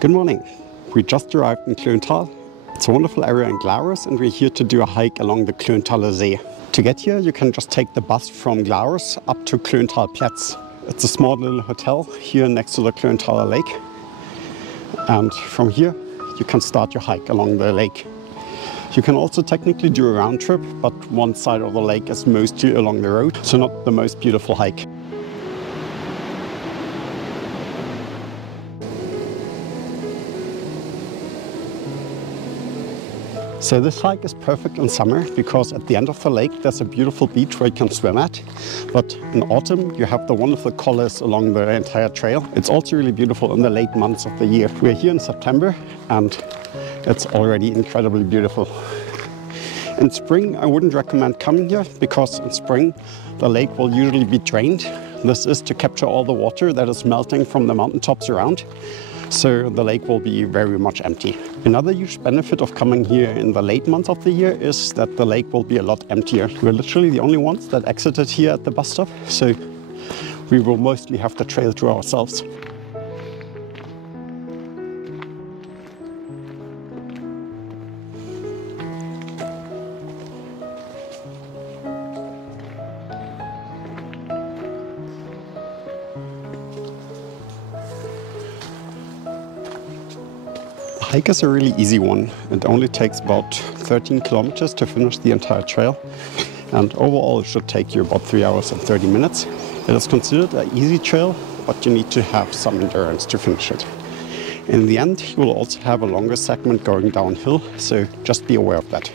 Good morning. We just arrived in Klöntal. It's a wonderful area in Glarus and we're here to do a hike along the Klöntaler See. To get here you can just take the bus from Glarus up to Klöntal Plätz. It's a small little hotel here next to the Klöntaler lake. And from here you can start your hike along the lake. You can also technically do a round trip, but one side of the lake is mostly along the road, so not the most beautiful hike. So this hike is perfect in summer because at the end of the lake there's a beautiful beach where you can swim at. But in autumn you have the wonderful colors along the entire trail. It's also really beautiful in the late months of the year. We're here in September and it's already incredibly beautiful. In spring I wouldn't recommend coming here because in spring the lake will usually be drained. This is to capture all the water that is melting from the mountaintops around. So the lake will be very much empty. Another huge benefit of coming here in the late months of the year is that the lake will be a lot emptier. We're literally the only ones that exited here at the bus stop, so we will mostly have the trail to ourselves. The hike is a really easy one. It only takes about 13 kilometers to finish the entire trail, and overall it should take you about 3 hours and 30 minutes. It is considered an easy trail, but you need to have some endurance to finish it. In the end you will also have a longer segment going downhill, so just be aware of that.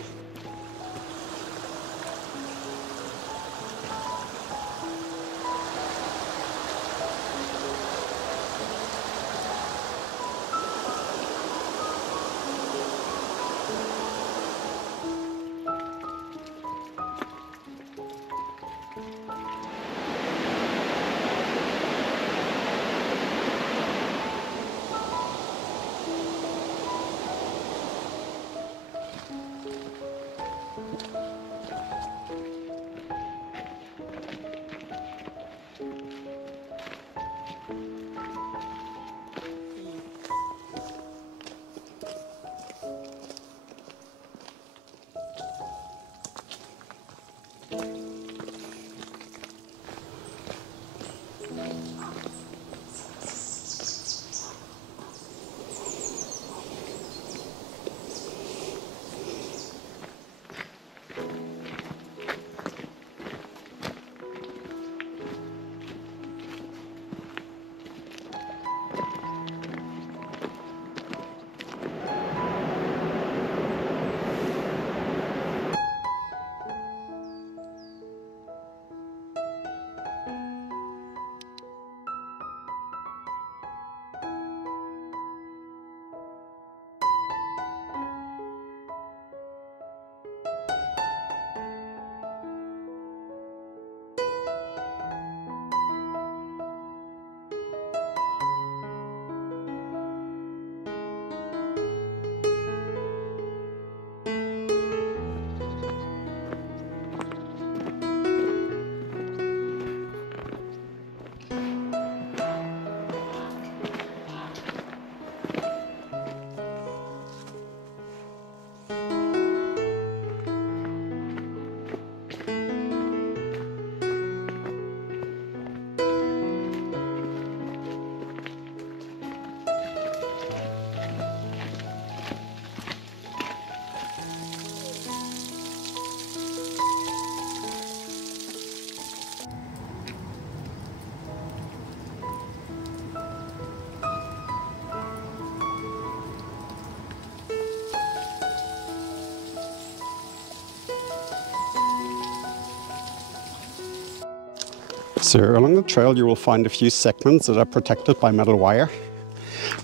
So along the trail you will find a few segments that are protected by metal wire.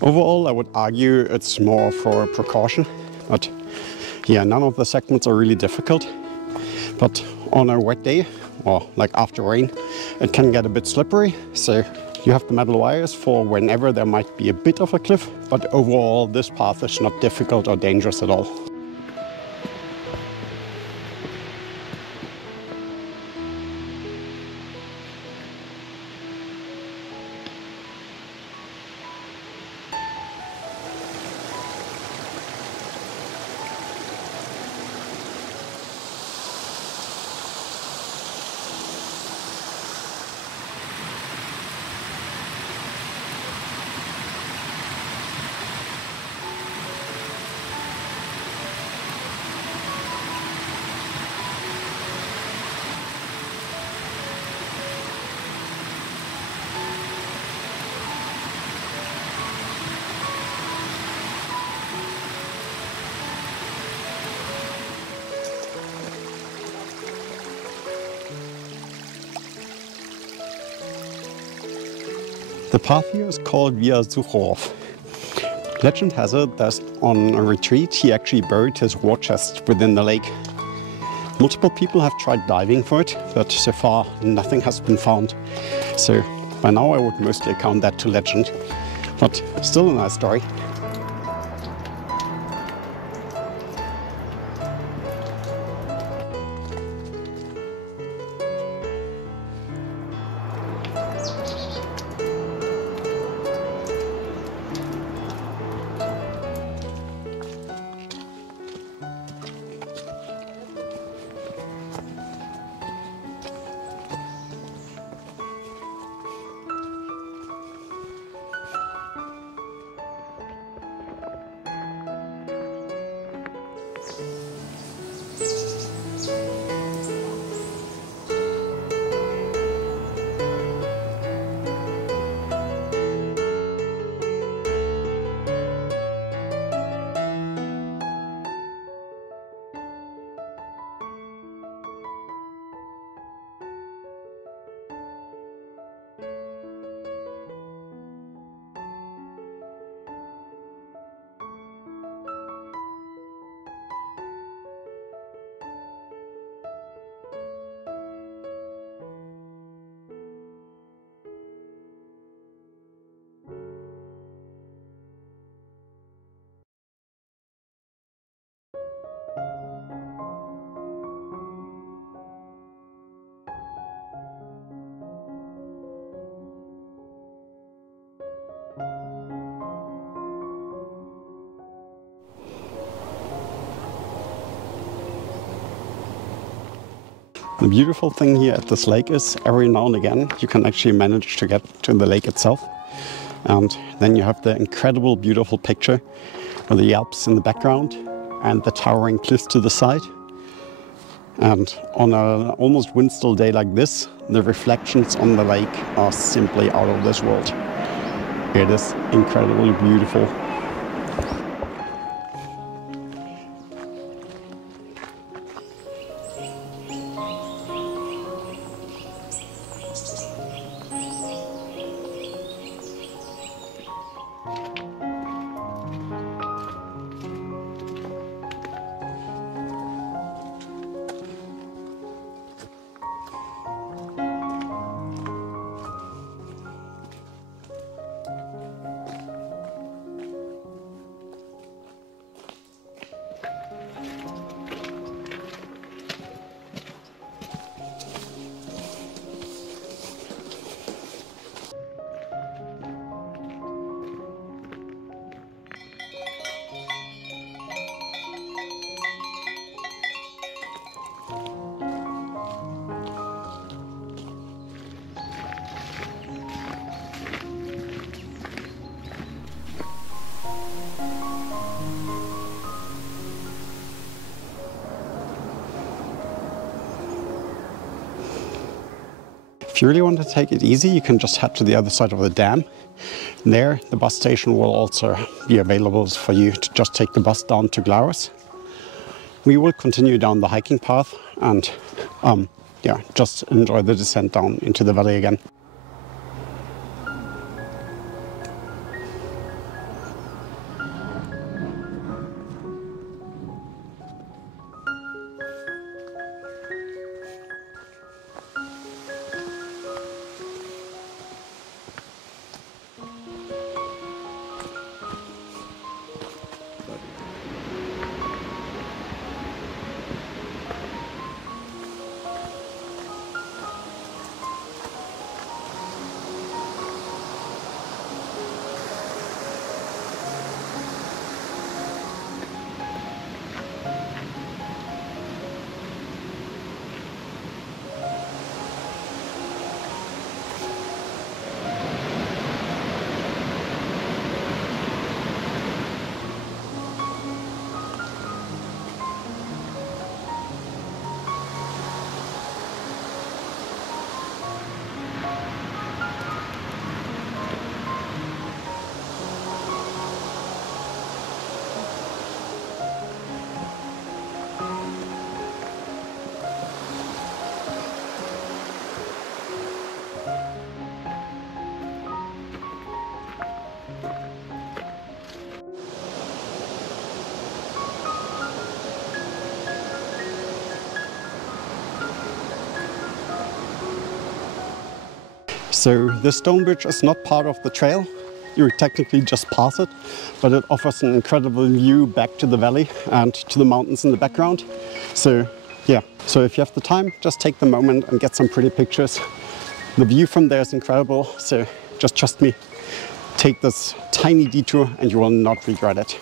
Overall I would argue it's more for precaution, but yeah, none of the segments are really difficult. But on a wet day, or like after rain, it can get a bit slippery, so you have the metal wires for whenever there might be a bit of a cliff, but overall this path is not difficult or dangerous at all. The path here is called Via Suworow. Legend has it that on a retreat he actually buried his war chest within the lake. Multiple people have tried diving for it, but so far nothing has been found. So by now I would mostly count that to legend, but still a nice story. The beautiful thing here at this lake is every now and again you can actually manage to get to the lake itself, and then you have the incredible beautiful picture with the Alps in the background and the towering cliffs to the side. And on an almost windstill day like this, the reflections on the lake are simply out of this world. It is incredibly beautiful. If you really want to take it easy, you can just head to the other side of the dam. There, the bus station will also be available for you to just take the bus down to Glarus. We will continue down the hiking path and just enjoy the descent down into the valley again. So the stone bridge is not part of the trail. You technically just pass it, but it offers an incredible view back to the valley and to the mountains in the background. So yeah, so if you have the time, just take the moment and get some pretty pictures. The view from there is incredible, so just trust me. Take this tiny detour and you will not regret it.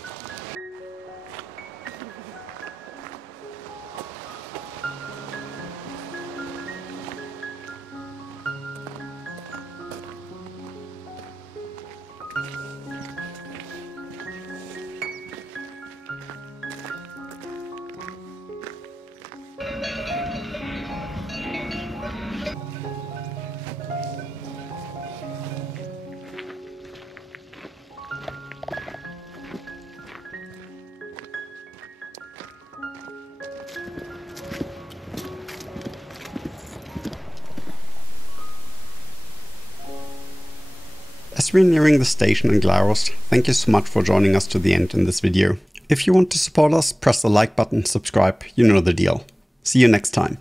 As we're nearing the station in Glarus, thank you so much for joining us to the end in this video. If you want to support us, press the like button, subscribe, you know the deal. See you next time.